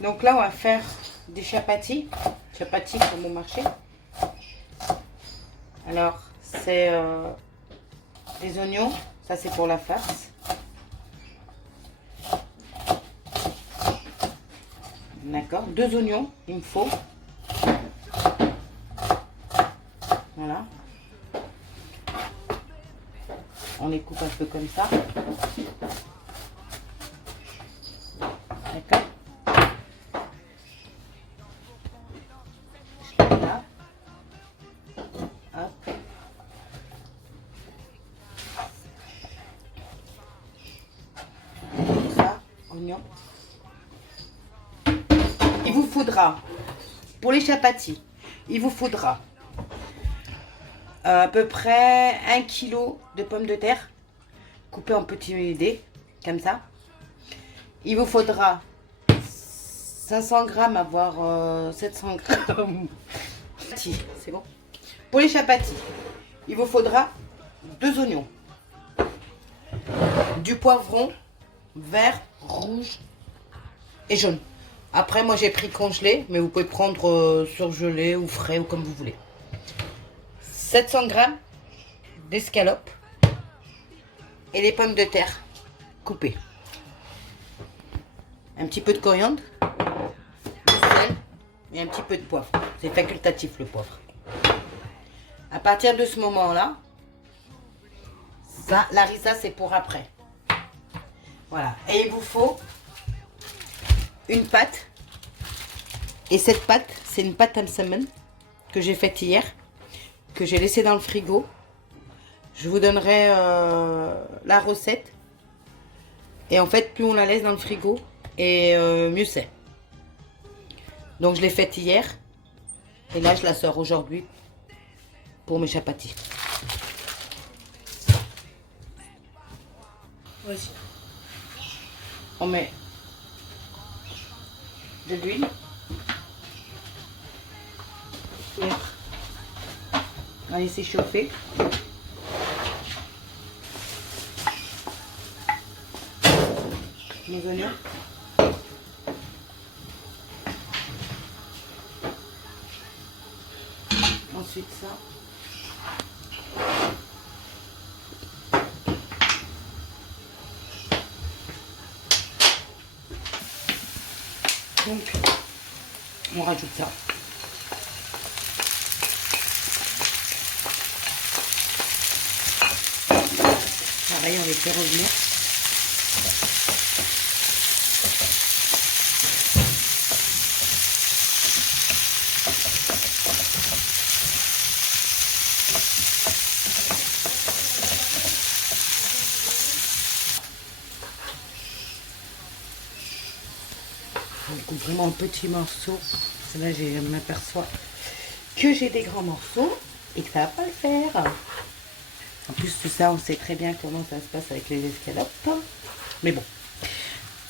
Donc là, on va faire des chapatis. Chapatis comme au marché. Alors, c'est des oignons. Ça, c'est pour la farce. D'accord. 2 oignons, il me faut. Voilà. On les coupe un peu comme ça. D'accord. Là. Hop. Ça, oignon. Il vous faudra, pour les chapatis, il vous faudra à peu près 1 kg de pommes de terre coupées en petits dés, comme ça. Il vous faudra 500 grammes, voire 700 grammes. C'est bon. Pour les chapatis, il vous faudra 2 oignons, du poivron vert, rouge et jaune. Après, moi j'ai pris congelé, mais vous pouvez prendre surgelé ou frais ou comme vous voulez. 700 grammes d'escalope et les pommes de terre coupées. Un petit peu de coriandre, du sel et un petit peu de poivre. C'est facultatif le poivre. À partir de ce moment-là, ça, la harissa c'est pour après. Voilà. Et il vous faut une pâte. Et cette pâte, c'est une pâte Amsamen que j'ai faite hier, que j'ai laissée dans le frigo. Je vous donnerai la recette. Et en fait, plus on la laisse dans le frigo, et mieux c'est. Donc je l'ai faite hier. Et là, je la sors aujourd'hui pour mes chapatis. Voici. On met de l'huile. On va laisser chauffer. Les oignons. Ensuite ça. Donc, on rajoute ça. Pareil, on les fait revenir. On coupe vraiment en petits morceaux. Là, je m'aperçois que j'ai des grands morceaux et que ça va pas le faire. En plus, tout ça, on sait très bien comment ça se passe avec les escalopes. Mais bon.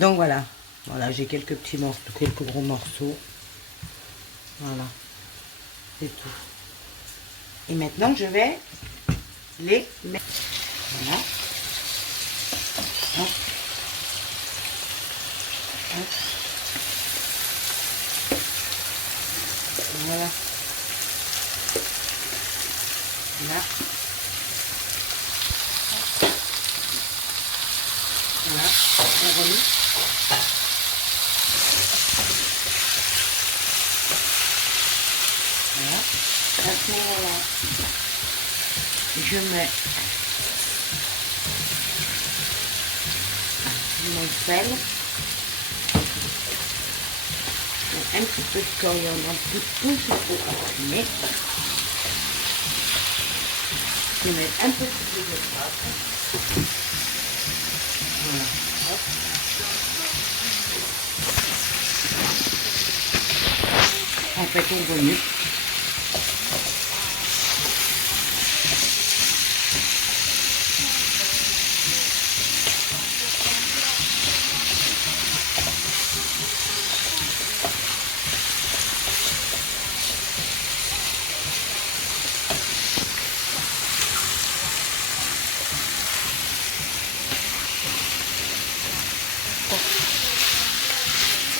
Donc voilà. Voilà, j'ai quelques petits morceaux, quelques gros morceaux. Voilà. C'est tout. Et maintenant, je vais les mettre. Voilà. Hop. Hop. Voilà. Là. Voilà, on remet. Voilà. À ce moment-là, je mets mon sel, un petit peu de coriandre, un peu tout ce qu'il faut parfumer. Je mets un peu de betterave. Voilà. Hop. En fait, on remue.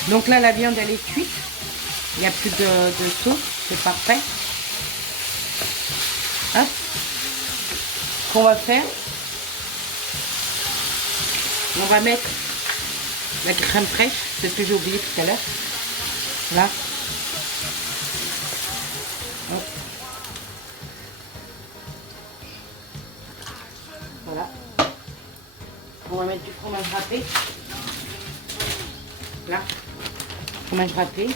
Donc là, la viande, elle est cuite. Il n'y a plus de sauce. C'est parfait. Hop. Ce qu'on va faire, on va mettre la crème fraîche. C'est ce que j'ai oublié tout à l'heure. Là. Hop. Voilà. On va mettre du fromage râpé. Là. Fromage râpé.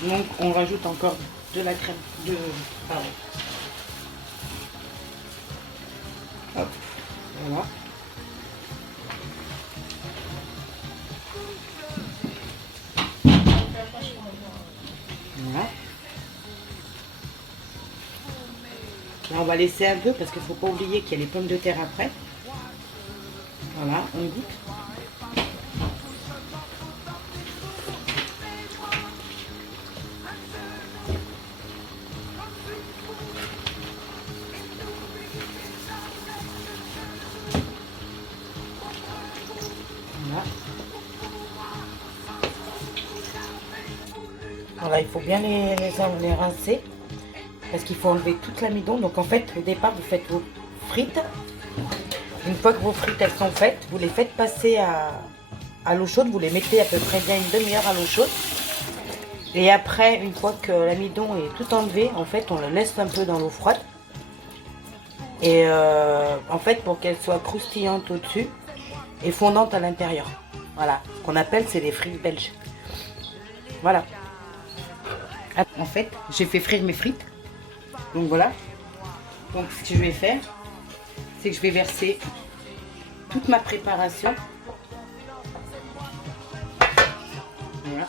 Donc on rajoute encore de la crème de pardon. Hop, voilà. Voilà. Là on va laisser un peu parce qu'il ne faut pas oublier qu'il y a les pommes de terre après. Voilà, on goûte. Voilà, il faut bien les rincer parce qu'il faut enlever toute l'amidon. Donc en fait, au départ, vous faites vos frites. Une fois que vos frites elles sont faites, vous les faites passer à l'eau chaude. Vous les mettez à peu près bien une demi-heure à l'eau chaude. Et après, une fois que l'amidon est tout enlevé, en fait, on le laisse un peu dans l'eau froide. Et en fait, pour qu'elle soit croustillante au-dessus et fondante à l'intérieur. Voilà, ce qu'on appelle, c'est des frites belges. Voilà. En fait, j'ai fait frire mes frites. Donc voilà. Donc ce que je vais faire, c'est que je vais verser toute ma préparation. Voilà.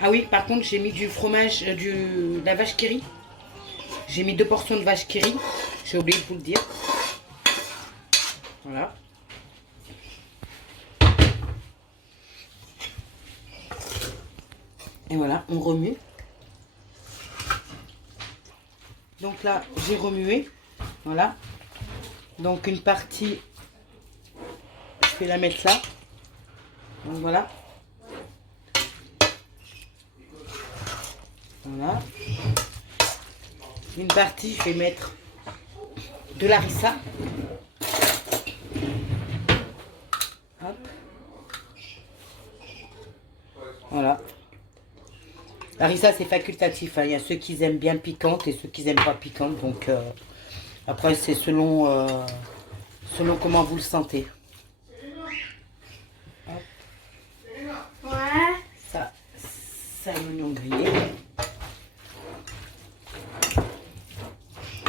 Ah oui, par contre, j'ai mis du fromage, de la vache qui rit. J'ai mis 2 portions de vache qui rit. J'ai oublié de vous le dire. Voilà. Et voilà, on remue. Donc là, j'ai remué. Voilà. Donc une partie, je vais la mettre là. Donc voilà. Voilà. Une partie, je vais mettre de l'harissa. Hop. Voilà. L'harissa, c'est facultatif. Hein. Il y a ceux qui aiment bien piquante et ceux qui n'aiment pas piquante. Donc après, c'est selon comment vous le sentez. Hop. Ouais. Ça, c'est un oignon grillé.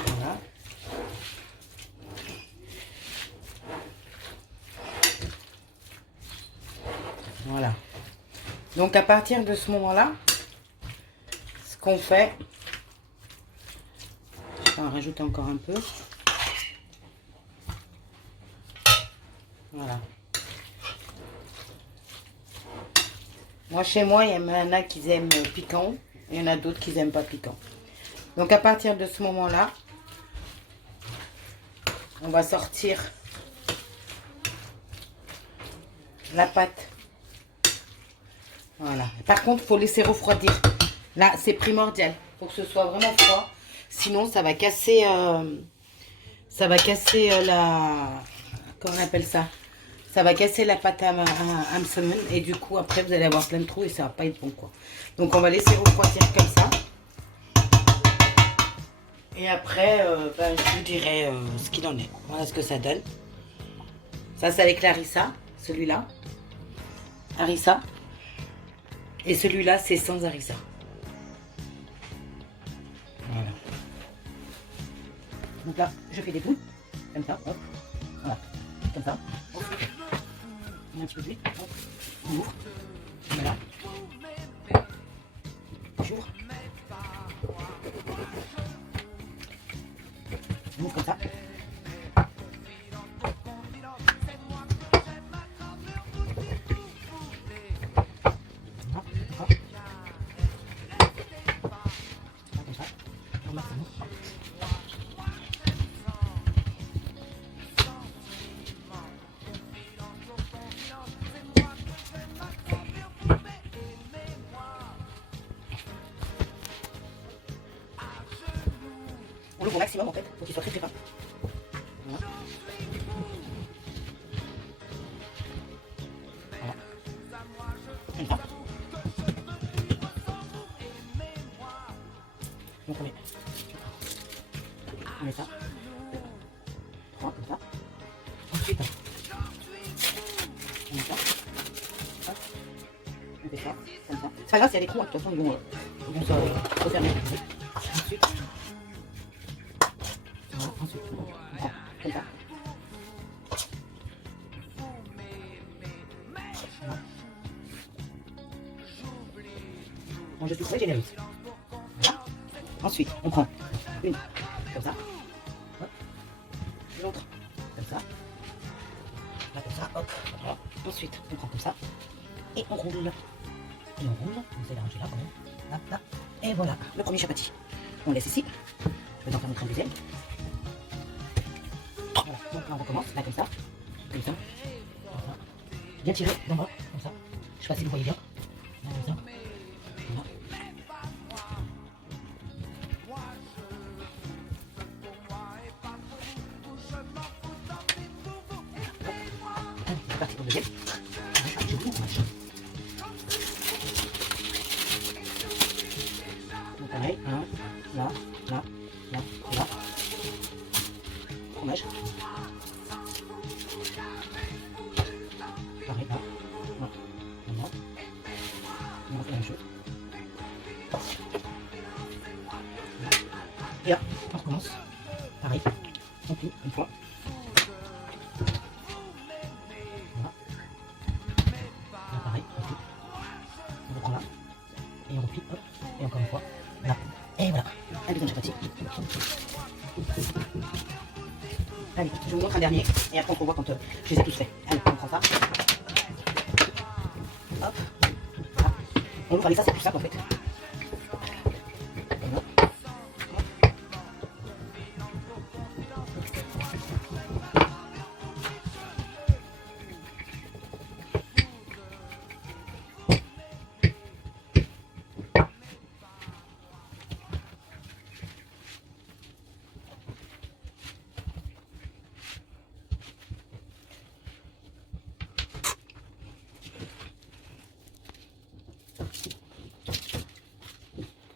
Voilà. Voilà. Donc à partir de ce moment-là, ce qu'on fait, je vais en rajouter encore un peu. Voilà. Moi, chez moi, il y en a qui aiment piquant. Il y en a d'autres qui n'aiment pas piquant. Donc, à partir de ce moment-là, on va sortir la pâte. Voilà. Par contre, il faut laisser refroidir. Là, c'est primordial. Il faut que ce soit vraiment froid. Sinon, ça va casser, la... Comment on appelle ça? Ça va casser la pâte à semen et du coup après vous allez avoir plein de trous et ça va pas être bon quoi. Donc on va laisser refroidir comme ça. Et après je vous dirai ce qu'il en est. Voilà ce que ça donne. Ça c'est avec l'harissa, celui-là. Harissa. Et celui-là c'est sans harissa. Voilà. Donc là je fais des boules. Comme ça, hop. Voilà. Comme ça. Hop. Un petit peu d'huile, on ouvre, voilà, j'ouvre, On met ça. 3 comme ça. Ensuite, on met ça. Hop. On fait ça, comme ça. C'est pas grave, s'il y a des trous, de toute façon, ils vont se refermer. Ensuite, voilà, ensuite, on prend comme ça. Voilà. Bon, je suis très généreuse. Voilà. Ensuite, on prend une comme ça. Hop. L'autre comme ça. Là, comme ça, hop. Voilà. Ensuite, on prend comme ça. Et on roule. Et on roule. On essaie d'arranger là quand même. Là, là. Et voilà, le premier chapati. On laisse ici. Je vais en faire montrer un deuxième. Voilà, donc là on recommence, là comme ça. Comme ça. Comme ça. Bien tiré d'en bas, comme ça. Je sais pas si vous voyez bien. Là, comme ça. Voilà. Allez, c'est parti pour le deuxième. Je vous montre. Donc pareil, là, là, là, là. Fromage. Pareil, là, là, là. On fait la même chose. Et là, on recommence. Pareil, on plie une fois. Voilà. Là, pareil, on plie. On reprend là. Et on replie, hop. Et encore une fois. Là. Et voilà. Un deuxième chapati. Allez, je vous montre un dernier. Et après on revoit quand je les ai tous faits. Allez, on prend ça. Hop. Voilà. On l'ouvre avec ça, c'est plus simple en fait. Voilà.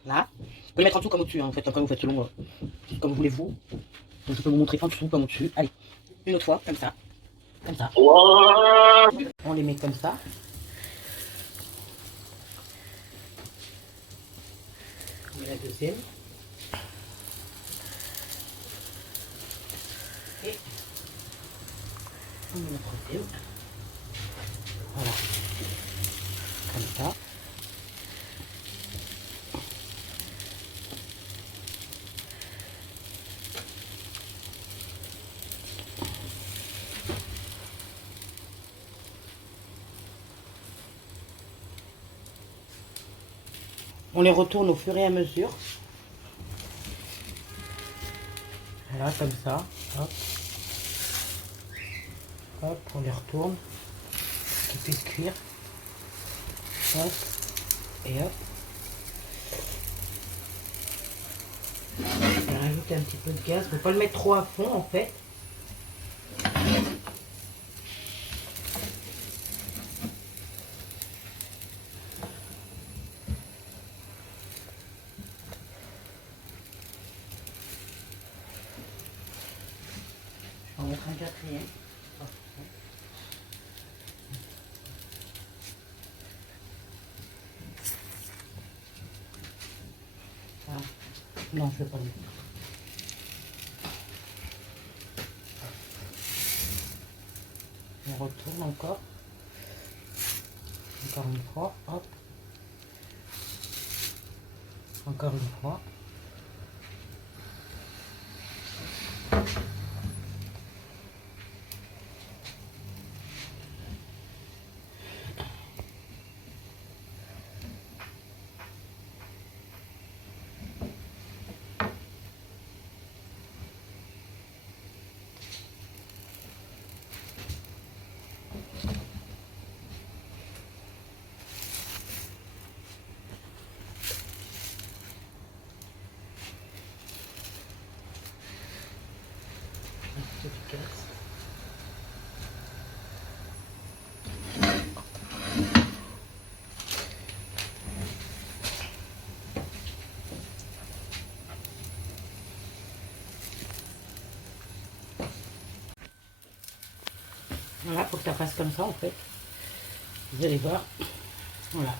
Là, vous pouvez mettre en dessous comme au-dessus, hein, en fait, après vous faites selon comme vous voulez vous. Donc je peux vous montrer en dessous comme au-dessus. Allez, une autre fois, comme ça. Comme ça. On les met comme ça. On met la deuxième. Et on met la troisième. Voilà. Comme ça. On les retourne au fur et à mesure. Voilà, comme ça. Hop. Hop, on les retourne. Qu'ils puissent cuire. Hop. Et hop. On va rajouter un petit peu de gaz. Il ne faut pas le mettre trop à fond en fait. On va mettre un quatrième. Ah. Non, je ne vais pas le mettre. On retourne encore. Encore une fois. Hop. Encore une fois. que ça fasse comme ça en fait. Vous allez voir. Voilà.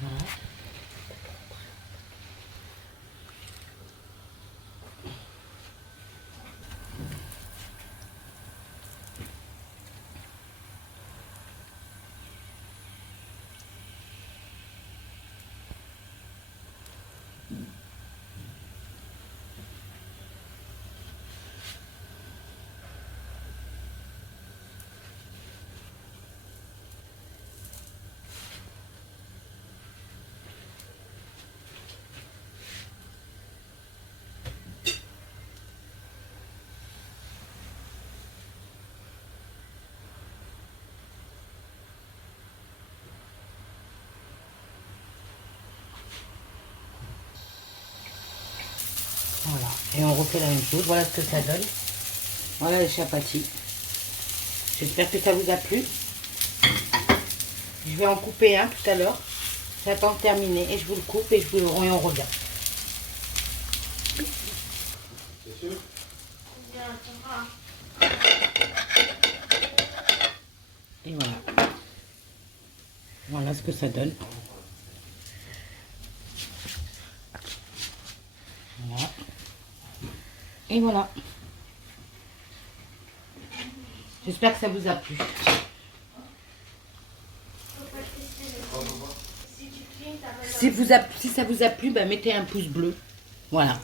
Voilà. Voilà, et on refait la même chose, voilà ce que ça donne. Voilà les chapatis. J'espère que ça vous a plu. Je vais en couper un tout à l'heure. J'attends de terminer et je vous le coupe et on regarde. C'est sûr? Et voilà. Voilà ce que ça donne. Voilà. Et voilà. J'espère que ça vous a plu. Si ça vous a plu, bah, mettez un pouce bleu. Voilà.